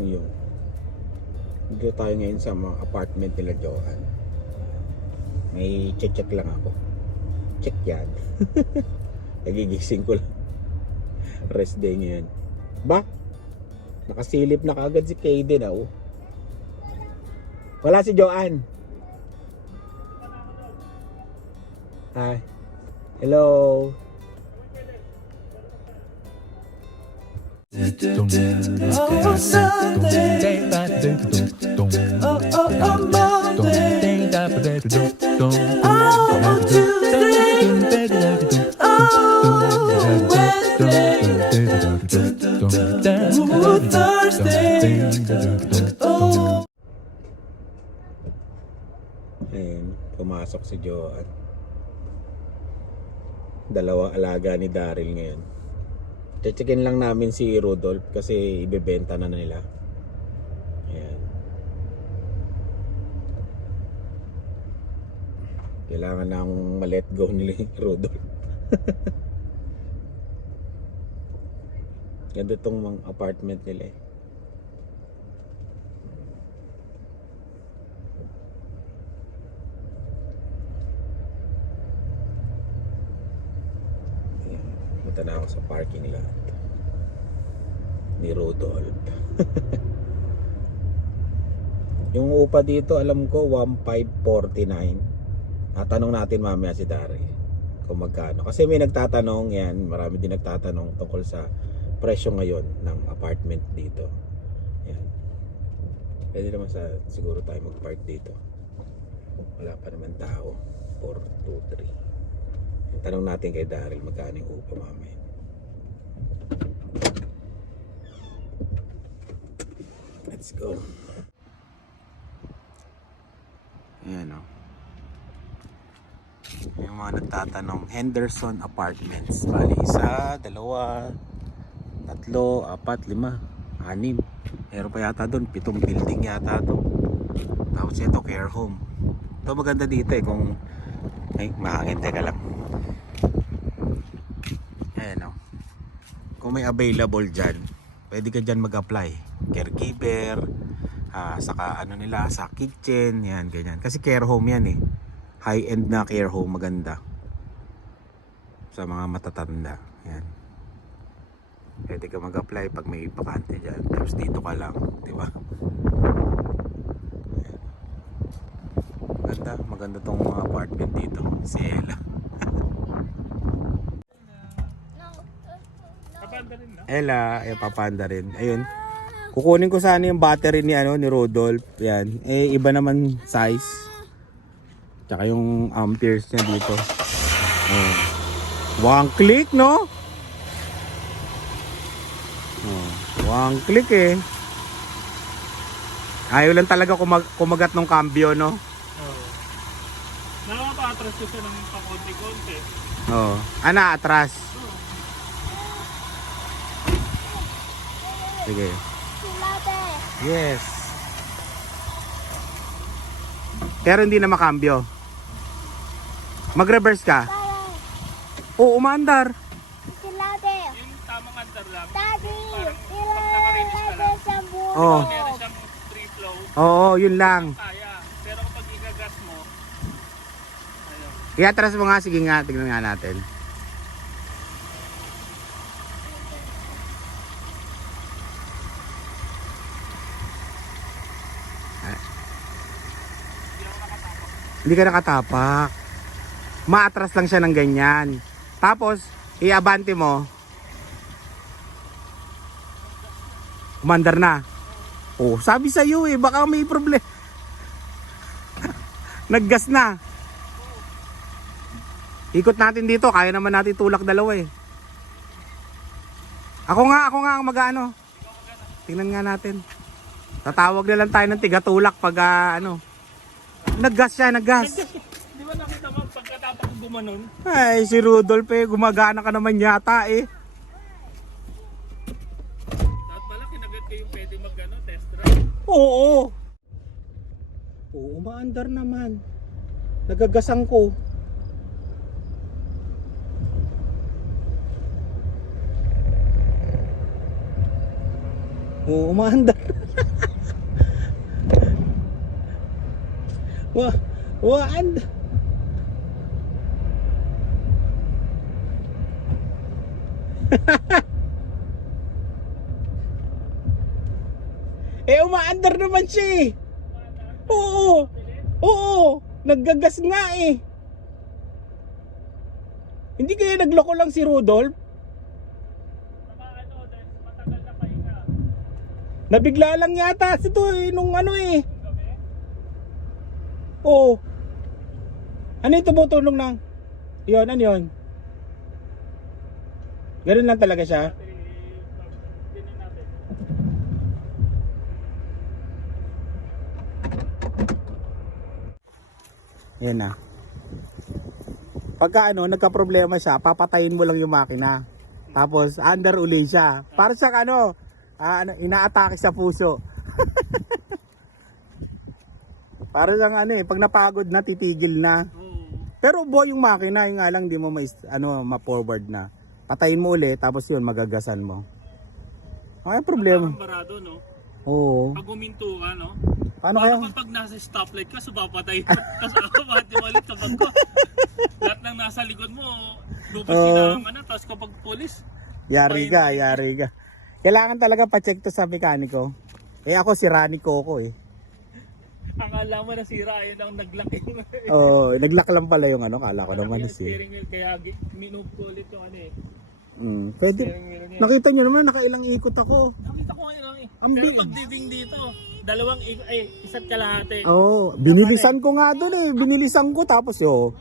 Yun. Dito tayo ngayon sa mga apartment nila Johan. May check-check lang ako. Check yan. Nagigising ko lang. Rest day ngayon. Ba? Nakasilip na kagad si Kaden ah. oh. Wala si Joanne. Hi. Hello. Oh, si. Dalawang alaga ni Daryl ngayon. Checkin lang namin si Rudolph kasi ibebenta na nila. Ayan. Kailangan na akong ma-let go nila Rudolph. Ganda tong apartment nila eh. Ayan. Ako sa parking lot ni Rudolph. yung upa dito alam ko 1549. Tatanong natin mamaya si Dari kung magkano. Kasi may nagtatanong yan, marami din nagtatanong tungkol sa presyo ngayon ng apartment dito. Yan. Pwede naman sa siguro tayo mag-park dito. Wala pa naman tao. 4, 2, 3. Tanong natin kay Daryl magkano yung upa mamaya. Let's go. Ayan o. Yung mga nagtatanong, Henderson Apartments. Bali, isa, dalawa, tatlo, apat, lima, anim. Meron pa yata doon, pitong building yata to. Tapos ito, care home. Ito maganda dito eh, kung ay, mahangin, teka lang. Ayan o. Kung may available dyan, pwede ka dyan mag-apply. Caregiver, ah, saka ano nila, sa kitchen, yan, ganyan. Kasi care home yan eh. High-end na care home, maganda. Sa mga matatanda, yan. Pwede ka mag-apply pag may bakante dyan. Tapos dito ka lang, di ba? Maganda, maganda tong mga apartment dito. Si Ella. Ella, ay papanda rin. Ayun. Kukunin ko sana yung battery ni ano ni Rodolph. Yan. Eh iba naman size. Tsaka yung amperes niya dito. Oh. One click, no? Oh, one click eh. Ayaw lang talaga kumag kumagat ng cambio, no? Oo. Nakakapatras ko siya ng pakonti-konti. Oh. Ana, atras. Sige. Yes. Pero hindi na makambyo. Mag-reverse ka. Oo, umandar. Yung tamang andar lang. Oo. Meron siyang free flow. Oo, yun lang. Kaya. Pero kapag igagas mo, ayun. Iatras mo nga. Sige nga, tignan nga natin. Hindi ka nakatapak. Maatras lang siya ng ganyan. Tapos, iabante mo. Umandar na. Oh, sabi sa iyo eh, baka may problem. Naggas na. Ikot natin dito, kaya naman natin tulak dalawa eh. Ako nga, ako nga ang mag-ano. Tingnan nga natin. Tatawag na lang tayo ng tigatulak pag ah, ano. Naggas siya, naggas. Di ba nakita mo pagkatapak ko gumanon? Ay, si Rudolph eh, gumagana ka naman yata eh. Dapat pala kinagat kayo pwede mag ano, test drive. Oo. Oo, umaandar naman. Nagagasang ko. Oo, umaandar. Wa, waand. eh, umaandar naman siya eh. Oo. Oo. Naggagas nga eh. Hindi kaya nagloko lang si Rudolph? Nabigla lang yata si to eh, nung ano eh. Oo. Ano yung tumutulong ng? Yun, ano yun? Ganun lang talaga siya. Yan na. Pagka ano, nagka-problema siya, papatayin mo lang yung makina. Tapos, under uli siya. Para sa ano, ano inaatake sa puso. Para lang ano eh, pag napagod na, titigil na. Pero buo yung makina, yung nga lang di mo ma ano, ma-forward na. Patayin mo uli, tapos yun, magagasan mo. Ay, problema. Parang barado, no? Oo. Pag uminto ka, no? Paano kaya? Paano pag nasa stoplight ka, so papatay ka? Tapos ako, mati ulit kapag ko. Lahat ng nasa likod mo, lupot Oo. sinama na. Tapos kapag pulis, Yari ka, yari ka. Kailangan talaga pa-check to sa mekaniko. Eh ako si Rani Coco eh. Ang alam mo nasira, ayun ang naglaki. Oh, naglak lang pala yung ano, kala ko naman si. steering wheel, kaya minove ko ulit yung ano eh. Mm, pwede. Steering wheel niya. Nakita nyo naman, nakailang ikot ako. Nakita ko ngayon lang eh. Ang Pero bi- pag diding dito, dalawang, i- eh, isa't kalahati. Oo, oh, binilisan ko nga doon eh. Binilisan ko tapos yo.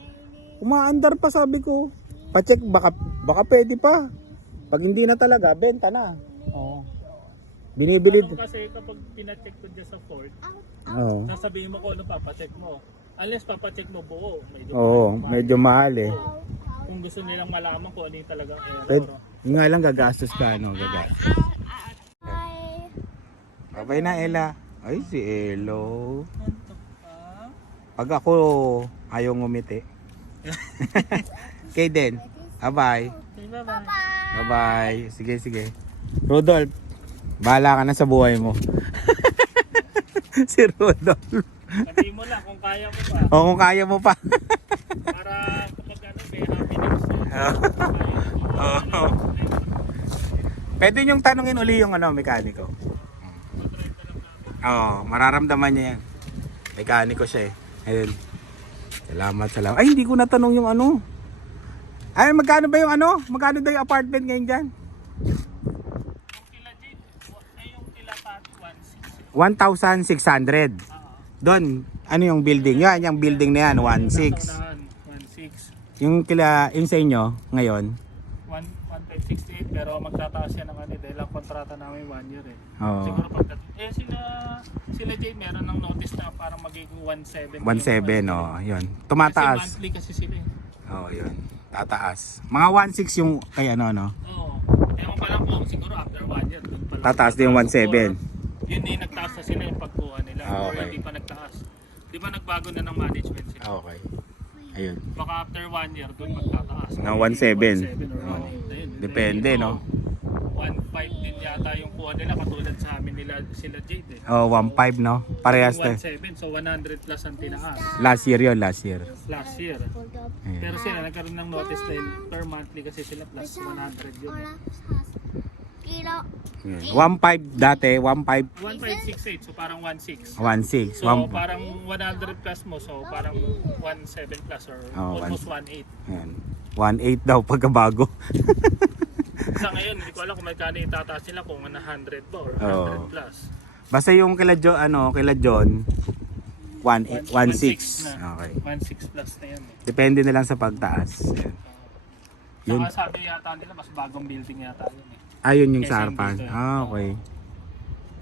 Umaandar pa sabi ko. Pa-check baka baka pwede pa. Pag hindi na talaga, benta na. Oo. Binibili. Ano kasi kapag pinacheck ko dyan sa Ford, Oo. sasabihin mo kung ano papacheck mo. Unless papacheck mo buo. Medyo Oo, mahal. medyo mahal eh. Kung gusto nilang malaman kung ano yung talagang error. Pwede, yung nga lang gagastos ka ano, gagastos. Babay na Ella. Ay si Elo. Pag ako ayaw ngumiti. Kay Den. Bye-bye. Bye-bye. Sige, sige. Rudolph, bahala ka na sa buhay mo. si Rudolph. Sabihin mo lang kung kaya mo pa. O kung kaya mo pa. Para kapag ano, may happiness. Oo. Pwede niyong tanungin uli yung ano, mekaniko. Oo, mararamdaman niya yan. Mekaniko siya eh. Ayun. Salamat, salamat. Ay, hindi ko natanong yung ano. Ay, magkano ba yung ano? Magkano daw yung apartment ngayon dyan? Yung kila Jade, wa- ay yung kila Pat, 1.6. 1,600. Doon, ano yung building? Yan, yung building na yan, 1,600. 1.6. Yung kila, yung sa inyo, ngayon? 1.68 pero magtataas yan ng ano dahil ang kontrata namin 1 year eh. Oo. Siguro pag eh sila sila Jade meron ng notice na parang magiging 1.7. 1,700, oh, yun. Kasi Tumataas. monthly kasi sila eh. Oo, yun. Tataas. Mga 1,600 yung kay ano, no? Oo. Ewan pa lang kung siguro after 1 year dun. Tataas din yung 1.7. Yun din nagtaas na sila yung pagkuha nila Ah, or okay. hindi pa nagtaas. Di ba nagbago na ng management sila? Okay. Ayun. Baka after 1 year dun magtataas. Ng 1.7. or 1.8. Oo. Ayun. Depende, Dito, no? 1.5 din yata yung kuha nila katulad sa amin nila sila Jade eh. Oh, 1.5 no? Parehas na. 1.7 so 100 plus ang tinaas Last year yun, last year. last year. Ayun. Pero sila nagkaroon ng notice na yun per monthly kasi sila plus 100 yun. eh. Kilo. Ayun. 1.5 dati, 1.5, 1.68 so parang 1.6. 1.6. So 1, parang 100 plus mo so parang 1.7 plus or Oh, almost 1.8. Ayun. 1.8 daw pagkabago. Sa ngayon hindi ko alam kung magkano itataas nila kung 100 ba or 100 Oh. plus. Basta yung kila John, ano, kila John, 1.8, 1.6. na. Okay. 1.6 plus na yan eh. Depende na lang sa pagtaas. Ayun. Yun. Saka sabi yata nila mas bagong building yata yun eh. Ayun yung sa harapan. Ah, okay.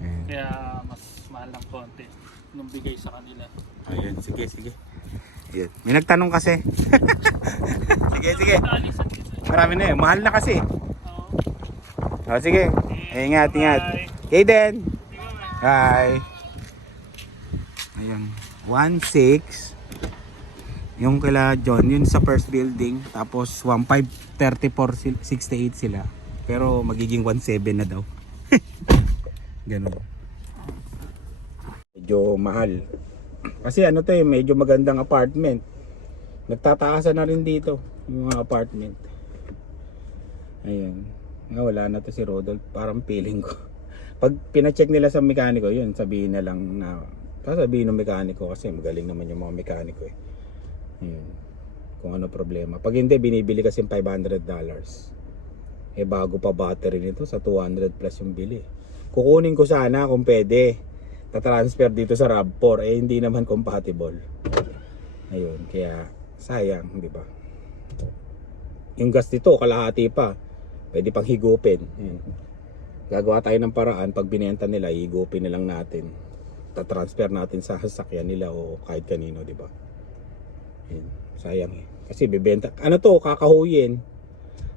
Ayun. Kaya mas mahal ng konti nung bigay sa kanila. Ayun, sige, sige. Ayun. May nagtanong kasi. sige, sige. Marami na eh. Mahal na kasi. Oo. O, sige. Ingat, ingat. Bye. Kaden. Sige, bye. Ayun. 1.6. Yung kila John, yun sa first building. Tapos 1.534, sil- 68 sila. Pero magiging 1.7 na daw. Ganun. Medyo mahal. Kasi ano to eh, medyo magandang apartment. Nagtataasan na rin dito yung mga apartment. Ayun. Nga, wala na to si Rodolph. Parang feeling ko. Pag pinacheck nila sa mekaniko, yun, sabihin na lang na sasabihin ng mekaniko kasi magaling naman yung mga mekaniko eh. Ayun. Kung ano problema. Pag hindi, binibili kasi $500. Eh bago pa battery nito sa 200 plus yung bili. Kukunin ko sana kung pwede. Ta-transfer dito sa RAV4 eh hindi naman compatible. Ayun, kaya sayang, di ba? Yung gas dito, kalahati pa. Pwede pang higupin. Ayun. Gagawa tayo ng paraan pag binenta nila, higupin na lang natin. Ta-transfer natin sa sasakyan nila o kahit kanino, di ba? Sayang eh. Kasi bibenta. Ano to, kakahuyin.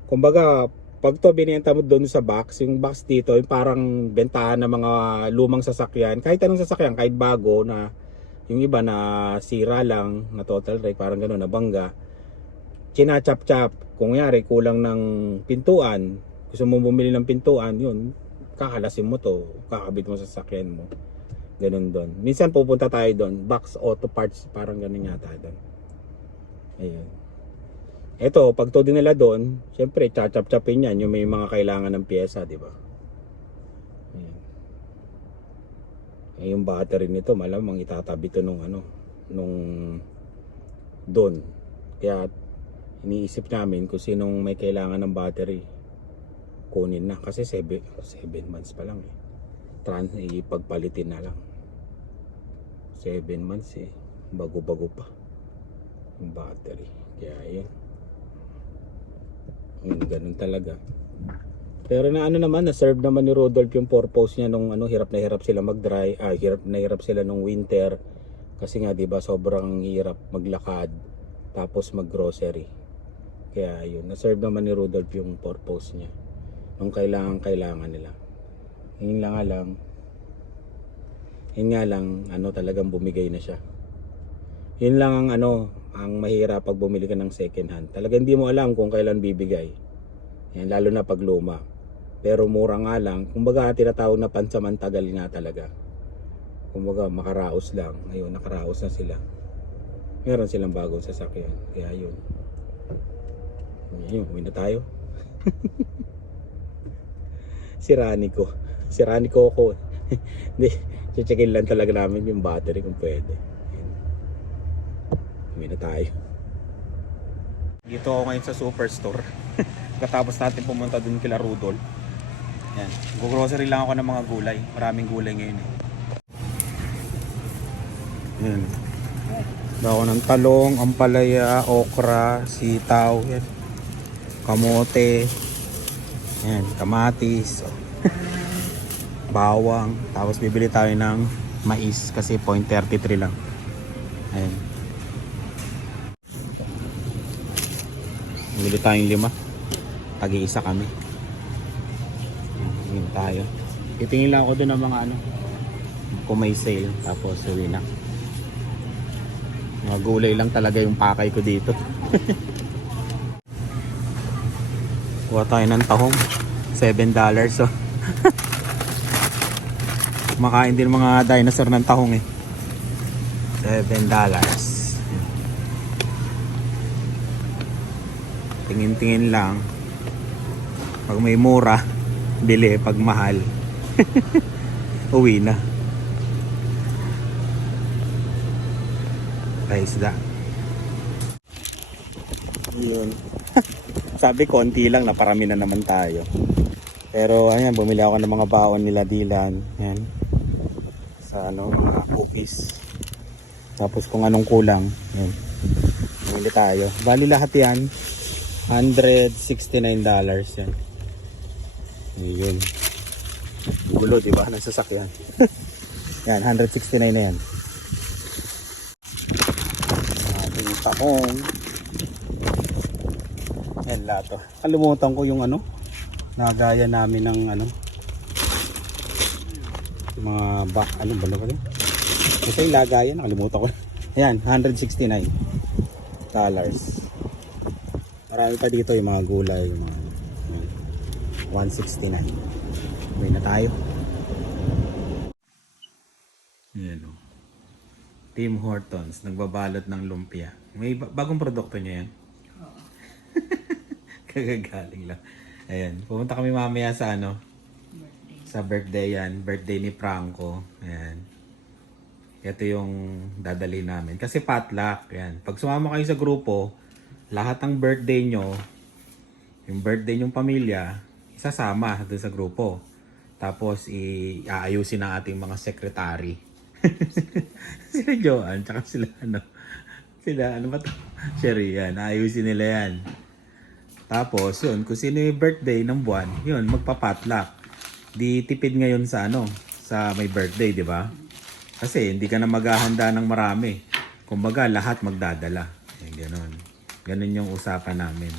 Kumbaga, pag to binenta mo doon sa box, yung box dito, yung parang bentahan ng mga lumang sasakyan, kahit anong sasakyan, kahit bago na yung iba na sira lang, na total wreck, parang gano'n, na bangga, chinachap-chap. Kung yari, kulang ng pintuan, gusto mo bumili ng pintuan, yun, kakalasin mo to, kakabit mo sa sasakyan mo. Ganun doon. Minsan pupunta tayo doon, box auto parts, parang ganun yata doon. Ayun. Ito, pag to din nila doon, syempre, chachap-chapin yan, yung may mga kailangan ng pyesa, di ba? Ayan. Eh, yung battery nito, malamang itatabi to nung ano, nung doon. Kaya, iniisip namin kung sinong may kailangan ng battery, kunin na. Kasi 7 months pa lang eh. Trans, ipagpalitin na lang. 7 months eh. Bago-bago pa. Yung battery. Kaya yun. Mm, ganun talaga. Pero na ano naman, na-serve naman ni Rodolph yung purpose niya nung ano, hirap na hirap sila mag-dry, ah, hirap na hirap sila nung winter. Kasi nga 'di ba sobrang hirap maglakad tapos mag-grocery. Kaya yun, na-serve naman ni Rodolph yung purpose niya. Nung kailangan kailangan nila. Yun lang lang. Yun nga lang, ano talagang bumigay na siya. Yun lang ang ano, ang mahirap pag bumili ka ng second hand. Talaga hindi mo alam kung kailan bibigay. Yan, lalo na pag luma. Pero mura nga lang. Kumbaga tinatawag na pansamantagal nga talaga. Kumbaga makaraos lang. Ayun, nakaraos na sila. Meron silang bagong sasakyan. Kaya yun. Ayun, uwi na tayo. si Rani ko. Si Rani ko ako. Hindi, checkin lang talaga namin yung battery kung pwede. Uwi na tayo. Dito ako ngayon sa superstore. Katapos natin pumunta dun kila Rudol. Yan. Go-grocery lang ako ng mga gulay. Maraming gulay ngayon eh. Yan. Dako ng talong, ampalaya, okra, sitaw, yan. Kamote. Yan, kamatis. Bawang. Tapos bibili tayo ng mais kasi 0.33 lang. Ayan. Bili tayong lima. Tagi-isa kami. Yun tayo. Titingin lang ako doon ng mga ano. Kung may sale. Tapos uwi na. Mga gulay lang talaga yung pakay ko dito. Kuha tayo ng tahong. $7 so. Makain din mga dinosaur ng tahong eh. $7. Tingin-tingin lang. Pag may mura bili. Pag mahal uwi na. Ay isda yun. Sabi konti lang naparami na naman tayo. Pero ayan bumili ako ng mga baon nila dilan yan sa ano mga cookies. Tapos kung anong kulang yan bumili tayo. Bali lahat yan $169 yan. Yun. Gulo, di ba? Ng sasakyan. yan, 169 na yan. Ating taong. Yan, lato. Kalimutan ko yung ano, nagaya namin ng ano, mga ba, ano ba na ba yun? Kasi lagayan, nakalimutan ko. Ayan, 169 dollars. Marami pa dito yung mga gulay, yung mga 169. Uwi na tayo. Yan o. Oh. Tim Hortons, nagbabalot ng lumpia. May bagong produkto niya yan? Oo. Kagagaling lang. Ayan, pumunta kami mamaya sa ano? Birthday. Sa birthday yan. Birthday ni Franco. Ayan. Ito yung dadali namin. Kasi potluck. Ayan. Pag sumama kayo sa grupo, lahat ng birthday nyo, yung birthday nyong pamilya, isasama doon sa grupo. Tapos, i-aayusin ng ating mga secretary. sila Joanne, tsaka sila ano, sila ano ba to? Sherry yan, aayusin nila yan. Tapos, yun, kung sino yung birthday ng buwan, yun, magpapatlock. Di tipid ngayon sa ano, sa may birthday, di ba? Kasi hindi ka na maghahanda ng marami. Kumbaga, lahat magdadala. Ganun. Ganun yung usapan namin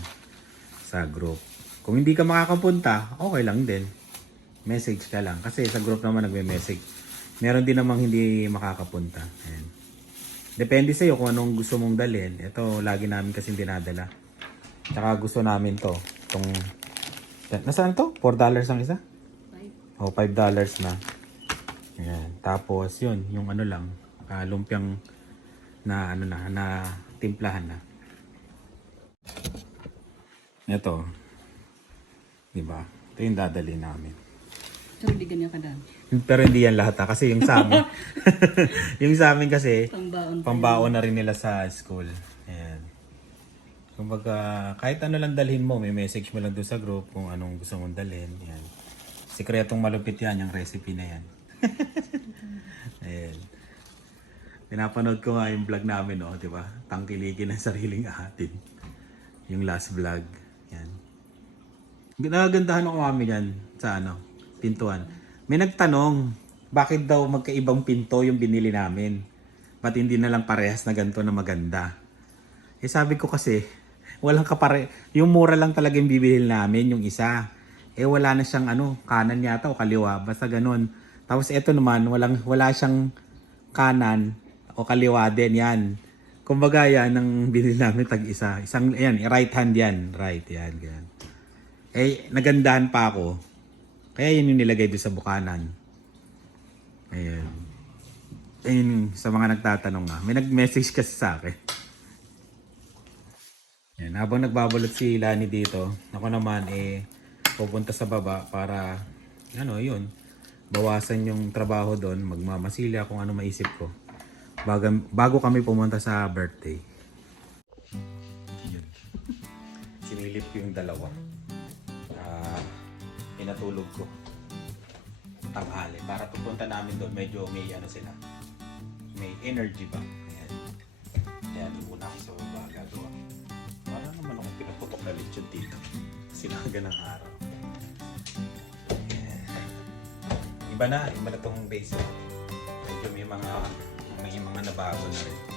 sa group. Kung hindi ka makakapunta, okay lang din. Message ka lang. Kasi sa group naman nagme-message. Meron din namang hindi makakapunta. Ayan. Depende sa'yo kung anong gusto mong dalhin. Ito, lagi namin kasi dinadala. Tsaka gusto namin to. Itong, nasaan to? $4 ang isa? O, $5 na. Ayan. Tapos, yun, yung ano lang, ah, lumpiang na ano na, na timplahan na. Ito. Di ba? Ito yung dadali namin. So, hindi ganyan kadami. Pero hindi yan lahat ha, kasi yung sa amin, yung sa amin kasi, Pangbaon pa pambaon na rin nila sa school. Ayan. Kumbaga, kahit ano lang dalhin mo, may message mo lang doon sa group kung anong gusto mong dalhin. Ayan. Sikretong malupit yan, yung recipe na yan. Ayan. Pinapanood ko nga yung vlog namin, no, di ba? Tangkilikin ng sariling atin. Yung last vlog. Ginagandahan ako kami yan sa ano, pintuan. May nagtanong, bakit daw magkaibang pinto yung binili namin? Ba't hindi na lang parehas na ganito na maganda? Eh sabi ko kasi, walang kapare, yung mura lang talaga yung bibilhin namin, yung isa. Eh wala na siyang ano, kanan yata o kaliwa, basta ganun. Tapos eto naman, walang, wala siyang kanan o kaliwa din yan. Kumbaga yan ang binili namin tag isa. Isang, yan, right hand yan. Right, yan, ganyan. Eh, nagandahan pa ako. Kaya yun yung nilagay doon sa bukanan. Ayan. Ayun, sa mga nagtatanong nga. May nag-message kasi sa akin. Yan, habang nagbabalot si Lani dito, ako naman eh pupunta sa baba para ano, yun. Bawasan yung trabaho doon, magmamasilya kung ano maisip ko. Bago, bago kami pumunta sa birthday. Yun. Sinilip ko yung dalawa. Pinatulog ko. Tanghali. Para pupunta namin doon, medyo may ano sila. May energy ba? Ayan. Kaya doon muna ako sa baba gagawa. Para naman ako pinaputok na lechon dito. Sinaga ng araw. Ayan. Iba na, iba na tong base. Medyo may mga may mga nabago na rin.